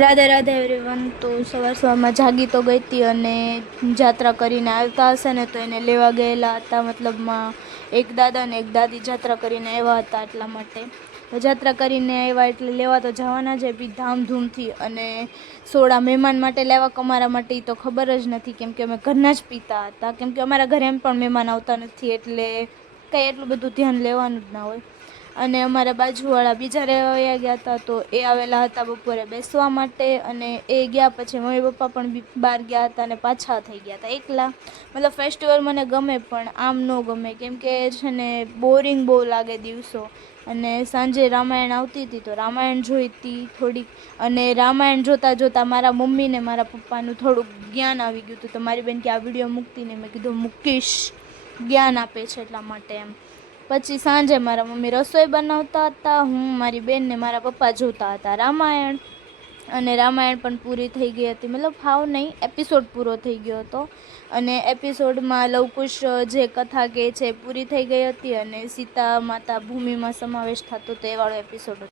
Radhe Radhe everyone. તો સવારમાં જાગી તો ગઈ હતી અને જાત્રા કરીને આવતા હશે ને, તો એને લેવા ગયેલા હતા। મતલબમાં એક દાદા ને એક દાદી જાત્રા કરીને આવ્યા હતા, એટલા માટે જાત્રા કરીને આવ્યા એટલે લેવા તો જવાના જ બી ધામધૂમથી। અને સોડા મહેમાન માટે લેવા અમારા માટે તો ખબર જ નથી, કેમ કે અમે ઘરના જ પીતા હતા, કેમ કે અમારા ઘરે એમ પણ મહેમાન આવતા નથી એટલે કંઈ એટલું બધું ધ્યાન લેવાનું જ ના હોય। અને અમારા બાજુવાળા બીજા રહેવા ગયા હતા, તો એ આવેલા હતા બપોરે બેસવા માટે, અને એ ગયા પછી મમ્મી પપ્પા પણ બહાર ગયા હતા અને પાછા થઈ ગયા હતા એકલા। મતલબ ફેસ્ટિવલ મને ગમે પણ આમ ન ગમે, કેમ કે છે ને બોરિંગ બહુ લાગે દિવસો। અને સાંજે રામાયણ આવતી હતી તો રામાયણ જોઈ હતી થોડીક, અને રામાયણ જોતાં જોતાં મારા મમ્મીને મારા પપ્પાનું થોડુંક જ્ઞાન આવી ગયું હતું। તો મારી બેન કે આ વિડીયો મૂકતી ને, મેં કીધું મૂકીશ, જ્ઞાન આપે છે એટલા માટે એમ। પછી સાંજે મારા મમ્મી રસોઈ બનાવતા હતા, હું મારી બેન ને મારા પપ્પા જોતા હતા રામાયણ। અને રામાયણ પણ પૂરી થઈ ગઈ હતી, મતલબ હાવ નહીં, એપિસોડ પૂરો થઈ ગયો હતો। અને એપિસોડમાં લવકુશ જે કથા કહે છે પૂરી થઈ ગઈ હતી, અને સીતા માતા ભૂમિમાં સમાવેશ થતો તો એ વાળો એપિસોડ હતો।